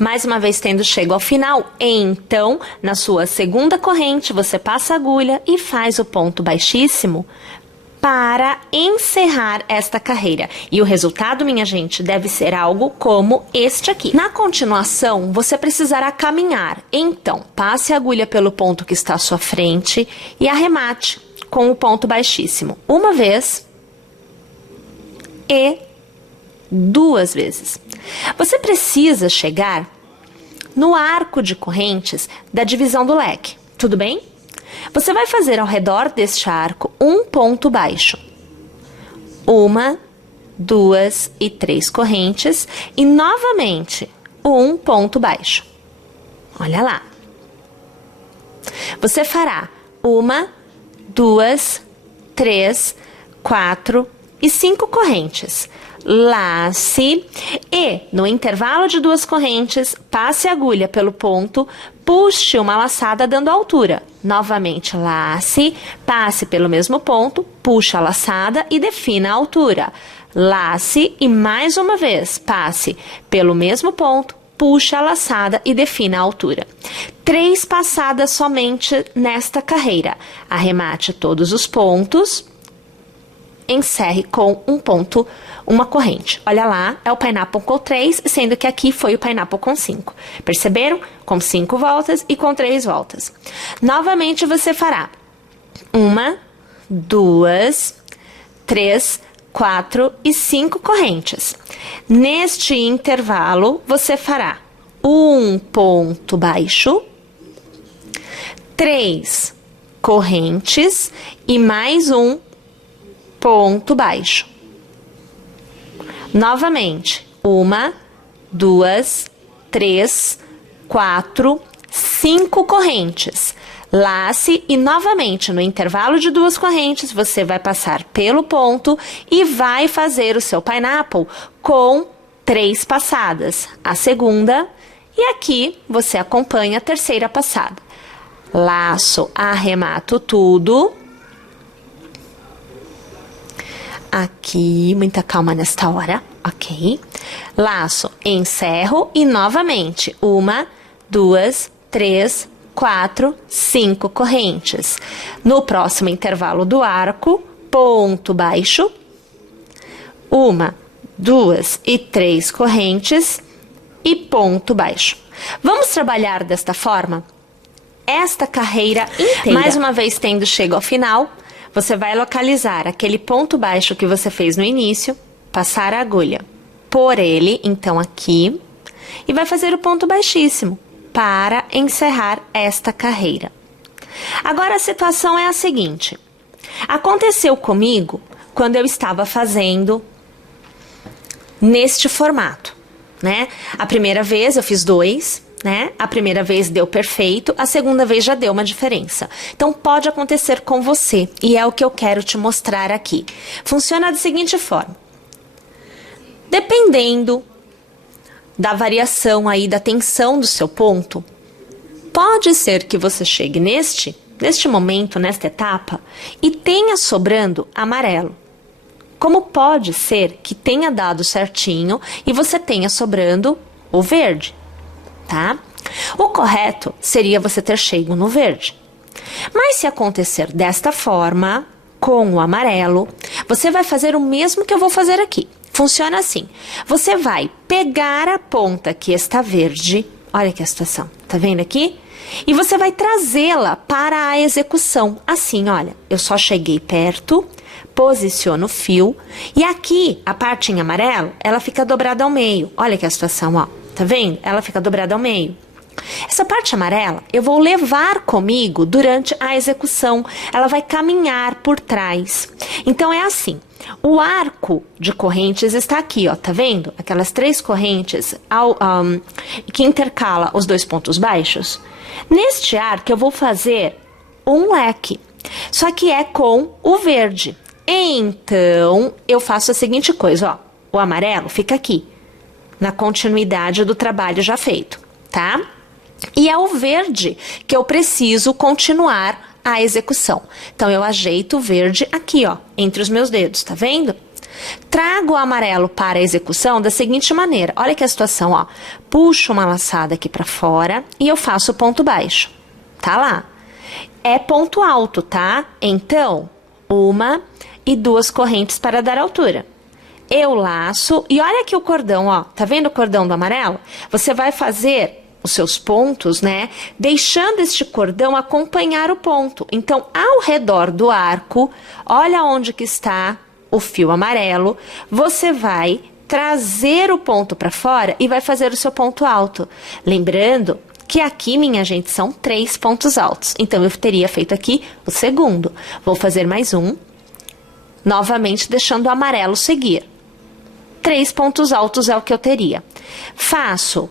Mais uma vez tendo chego ao final, então, na sua segunda corrente, você passa a agulha e faz o ponto baixíssimo para encerrar esta carreira. E o resultado, minha gente, deve ser algo como este aqui. Na continuação, você precisará caminhar. Então, passe a agulha pelo ponto que está à sua frente e arremate com o ponto baixíssimo. Uma vez e 2 vezes. Você precisa chegar no arco de correntes da divisão do leque. Tudo bem? Você vai fazer ao redor deste arco um ponto baixo. 1, 2 e 3 correntes e novamente um ponto baixo. Olha lá. Você fará 1, 2, 3, 4 e 5 correntes. Lace e, no intervalo de 2 correntes, passe a agulha pelo ponto, puxe uma laçada dando altura. Novamente, lace, passe pelo mesmo ponto, puxe a laçada e defina a altura. Lace e mais uma vez, passe pelo mesmo ponto, puxe a laçada e defina a altura. 3 passadas somente nesta carreira. Arremate todos os pontos. Encerre com um ponto, uma corrente. Olha lá, é o pineapple com 3, sendo que aqui foi o pineapple com 5. Perceberam? Com 5 voltas e com 3 voltas. Novamente, você fará 1, 2, 3, 4 e 5 correntes. Neste intervalo, você fará um ponto baixo, 3 correntes e mais um ponto baixo. Novamente, 1, 2, 3, 4, 5 correntes. Lace e novamente no intervalo de 2 correntes você vai passar pelo ponto e vai fazer o seu pineapple com 3 passadas. A segunda e aqui você acompanha a terceira passada. Laço, arremato tudo. Aqui, muita calma nesta hora, ok? Laço, encerro e novamente 1, 2, 3, 4, 5 correntes. No próximo intervalo do arco, ponto baixo, 1, 2 e 3 correntes e ponto baixo. Vamos trabalhar desta forma esta carreira inteira. Mais uma vez tendo chego ao final, você vai localizar aquele ponto baixo que você fez no início, passar a agulha por ele, então aqui, e vai fazer o ponto baixíssimo para encerrar esta carreira. Agora a situação é a seguinte: aconteceu comigo quando eu estava fazendo neste formato, né? A primeira vez eu fiz 2, né? A primeira vez deu perfeito, a segunda vez já deu uma diferença. Então pode acontecer com você e é o que eu quero te mostrar aqui. Funciona da seguinte forma: dependendo da variação aí da tensão do seu ponto, pode ser que você chegue neste momento, nesta etapa, e tenha sobrando amarelo. Como pode ser que tenha dado certinho e você tenha sobrando o verde, tá? O correto seria você ter chego no verde. Mas se acontecer desta forma, com o amarelo, você vai fazer o mesmo que eu vou fazer aqui. Funciona assim: você vai pegar a ponta que está verde, olha que a situação, tá vendo aqui? E você vai trazê-la para a execução. Assim, olha, eu só cheguei perto, posiciono o fio, e aqui, a parte em amarelo, ela fica dobrada ao meio. Olha que a situação, ó, tá vendo? Ela fica dobrada ao meio. Essa parte amarela eu vou levar comigo durante a execução, ela vai caminhar por trás. Então é assim, o arco de correntes está aqui, ó, tá vendo? Aquelas 3 correntes que intercala os 2 pontos baixos. Neste arco eu vou fazer um leque, só que é com o verde. Então eu faço a seguinte coisa, ó, o amarelo fica aqui, na continuidade do trabalho já feito, tá? E é o verde que eu preciso continuar a execução. Então, eu ajeito o verde aqui, ó, entre os meus dedos, tá vendo? Trago o amarelo para a execução da seguinte maneira. Olha que a situação, ó. Puxo uma laçada aqui para fora e eu faço ponto baixo. Tá lá. É ponto alto, tá? Então, 1 e 2 correntes para dar altura. Eu laço e olha aqui o cordão, ó. Tá vendo o cordão do amarelo? Você vai fazer os seus pontos, né? Deixando este cordão acompanhar o ponto. Então, ao redor do arco, olha onde que está o fio amarelo. Você vai trazer o ponto para fora e vai fazer o seu ponto alto. Lembrando que aqui, minha gente, são 3 pontos altos. Então, eu teria feito aqui o segundo. Vou fazer mais um, novamente deixando o amarelo seguir. 3 pontos altos é o que eu teria. Faço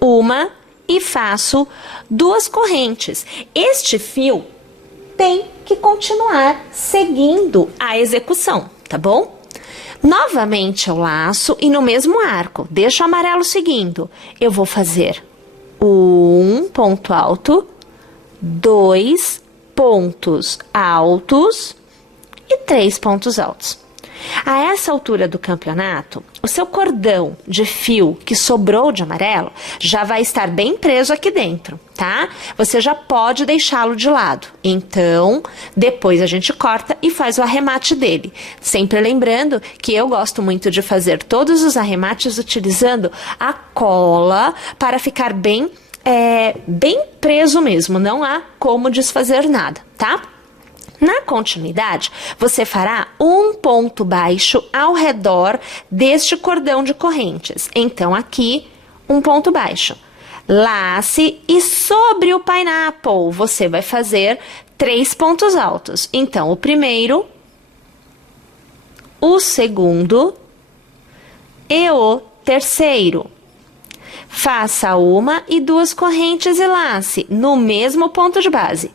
1 e faço 2 correntes. Este fio tem que continuar seguindo a execução, tá bom? Novamente eu laço e no mesmo arco, deixo o amarelo seguindo. Eu vou fazer 1 ponto alto, 2 pontos altos e 3 pontos altos. A essa altura do campeonato, o seu cordão de fio que sobrou de amarelo já vai estar bem preso aqui dentro, tá? Você já pode deixá-lo de lado. Então, depois a gente corta e faz o arremate dele. Sempre lembrando que eu gosto muito de fazer todos os arremates utilizando a cola para ficar bem preso mesmo. Não há como desfazer nada, tá? Na continuidade, você fará um ponto baixo ao redor deste cordão de correntes. Então, aqui, um ponto baixo. Lace e sobre o pineapple, você vai fazer 3 pontos altos. Então, o primeiro, o segundo e o terceiro. Faça 1 e 2 correntes e lace no mesmo ponto de base.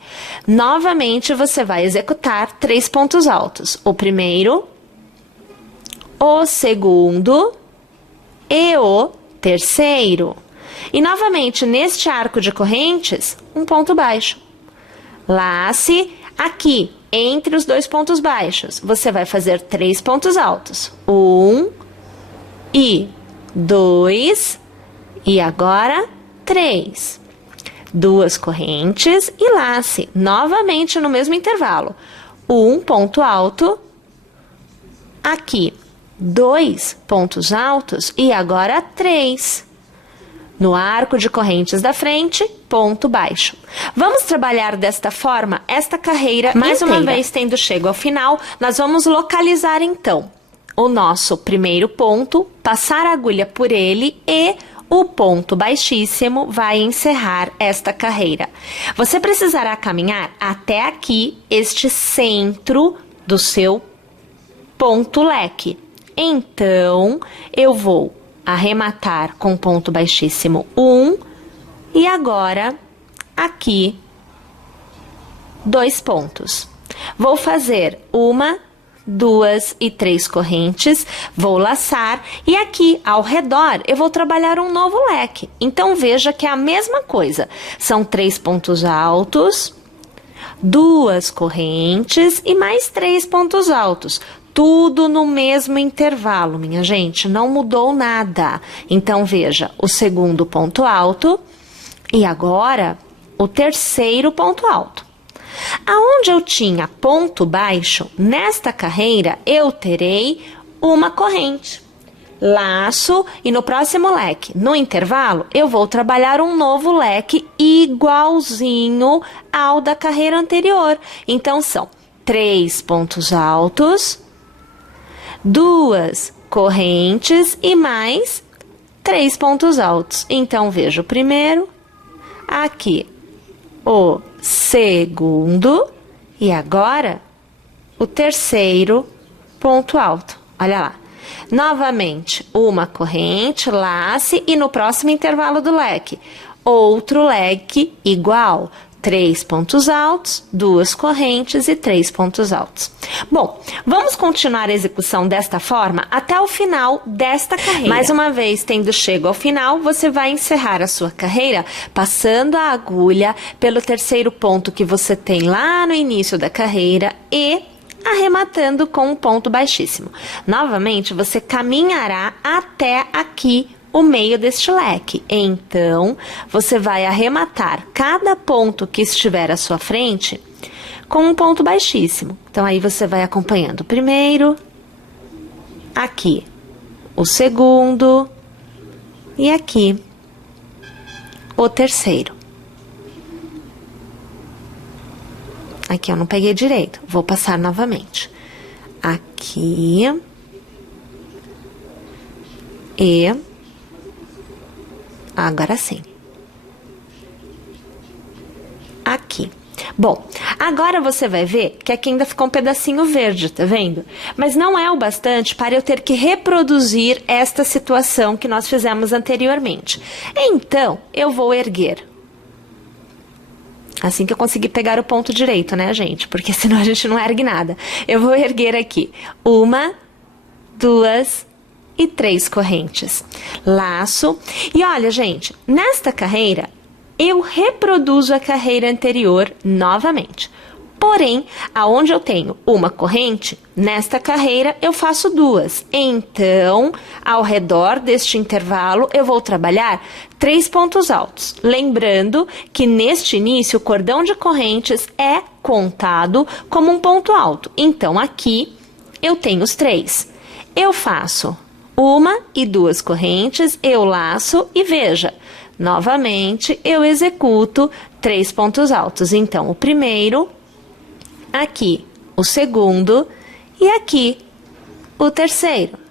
Novamente, você vai executar 3 pontos altos. O primeiro, o segundo e o terceiro. E novamente, neste arco de correntes, um ponto baixo. Lace aqui, entre os 2 pontos baixos. Você vai fazer 3 pontos altos. 1 e 2 e agora 3. 2 correntes e lace, novamente no mesmo intervalo. 1 ponto alto, aqui 2 pontos altos e agora 3. No arco de correntes da frente, ponto baixo. Vamos trabalhar desta forma esta carreira mais uma vez, tendo chego ao final, nós vamos localizar então o nosso primeiro ponto, passar a agulha por ele e o ponto baixíssimo vai encerrar esta carreira. Você precisará caminhar até aqui, este centro do seu ponto leque. Então, eu vou arrematar com ponto baixíssimo 1 e agora aqui 2 pontos. Vou fazer 1, 2 e 3 correntes, vou laçar e aqui ao redor eu vou trabalhar um novo leque. Então veja que é a mesma coisa, são 3 pontos altos, 2 correntes e mais 3 pontos altos. Tudo no mesmo intervalo, minha gente, não mudou nada. Então veja, o segundo ponto alto e agora o terceiro ponto alto. Aonde eu tinha ponto baixo, nesta carreira eu terei uma corrente. Laço e no próximo leque, no intervalo, eu vou trabalhar um novo leque igualzinho ao da carreira anterior. Então, são 3 pontos altos, 2 correntes e mais 3 pontos altos. Então, veja o primeiro, aqui o segundo e agora o terceiro ponto alto. Olha lá. Novamente, uma corrente, lace e no próximo intervalo do leque, outro leque igual. 3 pontos altos, 2 correntes e 3 pontos altos. Bom, vamos continuar a execução desta forma até o final desta carreira. Mais uma vez, tendo chego ao final, você vai encerrar a sua carreira passando a agulha pelo terceiro ponto que você tem lá no início da carreira e arrematando com um ponto baixíssimo. Novamente, você caminhará até aqui o meio deste leque. Então, você vai arrematar cada ponto que estiver à sua frente com um ponto baixíssimo. Então, aí você vai acompanhando o primeiro, aqui, o segundo e aqui, o terceiro. Aqui eu não peguei direito, vou passar novamente. Aqui e agora sim. Aqui. Bom, agora você vai ver que aqui ainda ficou um pedacinho verde, tá vendo? Mas não é o bastante para eu ter que reproduzir esta situação que nós fizemos anteriormente. Então, eu vou erguer. Assim que eu conseguir pegar o ponto direito, né, gente? Porque senão a gente não ergue nada. Eu vou erguer aqui 1, 2 e 3 correntes. Laço. E olha, gente, nesta carreira, eu reproduzo a carreira anterior novamente. Porém, aonde eu tenho uma corrente, nesta carreira eu faço 2. Então, ao redor deste intervalo, eu vou trabalhar 3 pontos altos. Lembrando que neste início, o cordão de correntes é contado como um ponto alto. Então, aqui eu tenho os 3. Eu faço 1 e 2 correntes, eu laço e veja, novamente eu executo 3 pontos altos. Então, o primeiro, aqui o segundo e aqui o terceiro.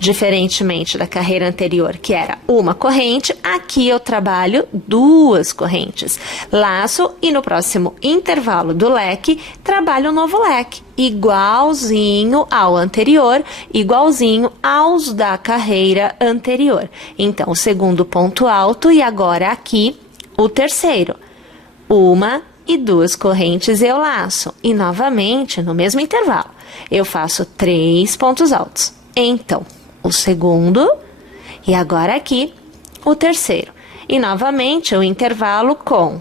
Diferentemente da carreira anterior, que era uma corrente, aqui eu trabalho 2 correntes. Laço e no próximo intervalo do leque, trabalho um novo leque, igualzinho ao anterior, igualzinho aos da carreira anterior. Então, o segundo ponto alto e agora aqui o terceiro. 1 e 2 correntes eu laço. E novamente, no mesmo intervalo, eu faço 3 pontos altos. Então, o segundo e agora aqui o terceiro. E novamente o intervalo com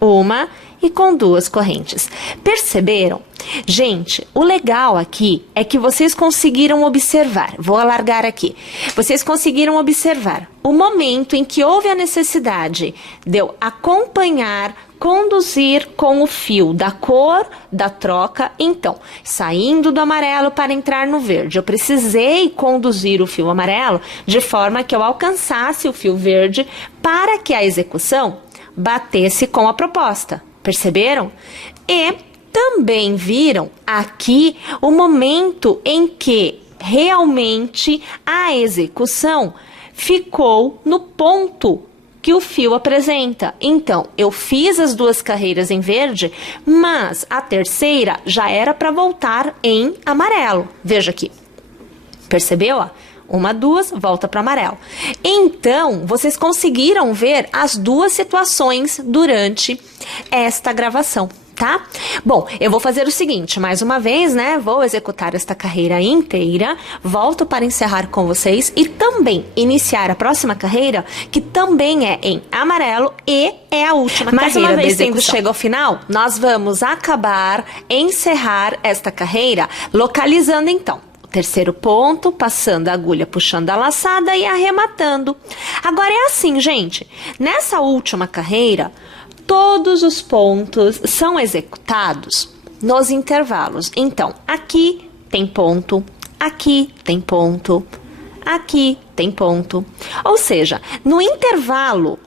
1 e com 2 correntes. Perceberam? Gente, o legal aqui é que vocês conseguiram observar, vou alargar aqui, vocês conseguiram observar o momento em que houve a necessidade de eu acompanhar, conduzir com o fio da cor da troca. Então, saindo do amarelo para entrar no verde, eu precisei conduzir o fio amarelo de forma que eu alcançasse o fio verde para que a execução batesse com a proposta. Perceberam? E também viram aqui o momento em que realmente a execução ficou no ponto que o fio apresenta. Então, eu fiz as 2 carreiras em verde, mas a terceira já era para voltar em amarelo. Veja aqui. Percebeu? Ó? 1, 2, volta para amarelo. Então, vocês conseguiram ver as 2 situações durante esta gravação, tá? Bom, eu vou fazer o seguinte, mais uma vez, né? Vou executar esta carreira inteira, volto para encerrar com vocês e também iniciar a próxima carreira, que também é em amarelo e é a última carreira da execução. Mais uma vez, quando chega ao final, nós vamos acabar, encerrar esta carreira, localizando então terceiro ponto, passando a agulha, puxando a laçada e arrematando. Agora é assim, gente, nessa última carreira, todos os pontos são executados nos intervalos. Então, aqui tem ponto, aqui tem ponto, aqui tem ponto. Ou seja, no intervalo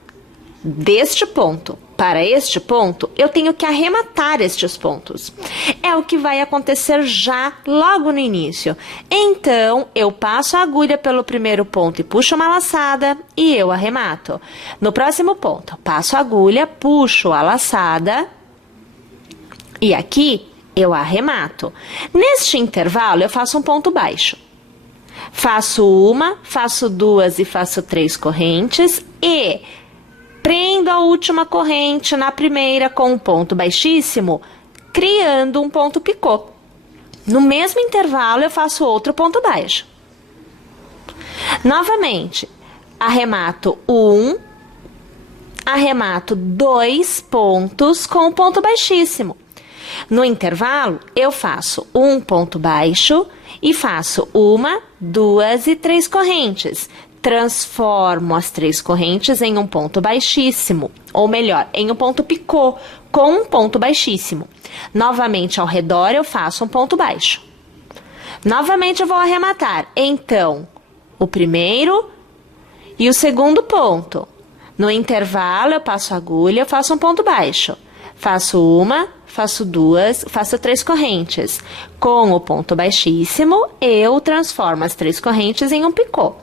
deste ponto para este ponto, eu tenho que arrematar estes pontos. É o que vai acontecer já logo no início. Então, eu passo a agulha pelo primeiro ponto e puxo uma laçada e eu arremato. No próximo ponto, passo a agulha, puxo a laçada e aqui eu arremato. Neste intervalo, eu faço um ponto baixo. Faço 1, faço 2 e faço 3 correntes e prendo a última corrente na primeira com um ponto baixíssimo, criando um ponto picô. No mesmo intervalo, eu faço outro ponto baixo. Novamente, arremato 1, arremato 2 pontos com um ponto baixíssimo. No intervalo, eu faço um ponto baixo e faço 1, 2 e 3 correntes. Transformo as 3 correntes em um ponto baixíssimo, ou melhor, em um ponto picô, com um ponto baixíssimo. Novamente, ao redor, eu faço um ponto baixo. Novamente, eu vou arrematar. Então, o primeiro e o segundo ponto. No intervalo, eu passo a agulha, eu faço um ponto baixo. Faço 1, faço 2, faço 3 correntes. Com o ponto baixíssimo, eu transformo as 3 correntes em um picô.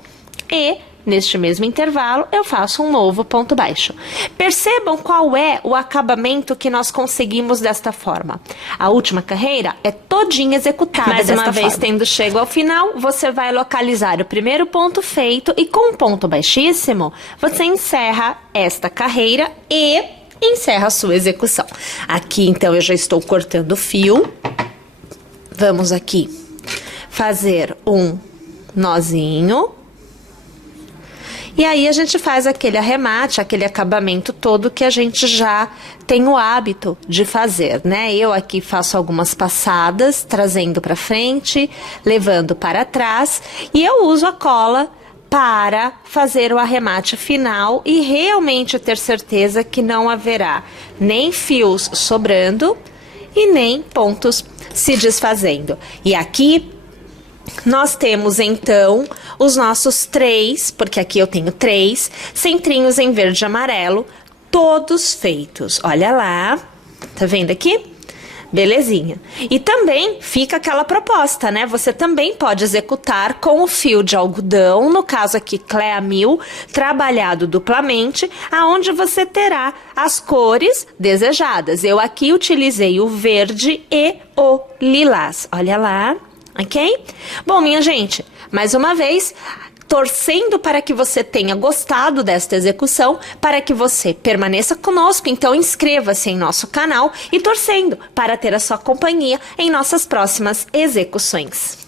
E, neste mesmo intervalo, eu faço um novo ponto baixo. Percebam qual é o acabamento que nós conseguimos desta forma. A última carreira é todinha executada desta forma. Mais uma vez, tendo chego ao final, você vai localizar o primeiro ponto feito e com um ponto baixíssimo, você encerra esta carreira e encerra a sua execução. Aqui, então, eu já estou cortando o fio. Vamos aqui fazer um nozinho. E aí a gente faz aquele arremate, aquele acabamento todo que a gente já tem o hábito de fazer, né? Eu aqui faço algumas passadas, trazendo para frente, levando para trás, e eu uso a cola para fazer o arremate final e realmente ter certeza que não haverá nem fios sobrando e nem pontos se desfazendo. E aqui nós temos, então, os nossos 3, porque aqui eu tenho 3, centrinhos em verde e amarelo, todos feitos. Olha lá, tá vendo aqui? Belezinha. E também fica aquela proposta, né? Você também pode executar com o fio de algodão, no caso aqui Clea 1000, trabalhado duplamente, aonde você terá as cores desejadas. Eu aqui utilizei o verde e o lilás. Olha lá. Ok? Bom, minha gente, mais uma vez, torcendo para que você tenha gostado desta execução, para que você permaneça conosco, então inscreva-se em nosso canal e torcendo para ter a sua companhia em nossas próximas execuções.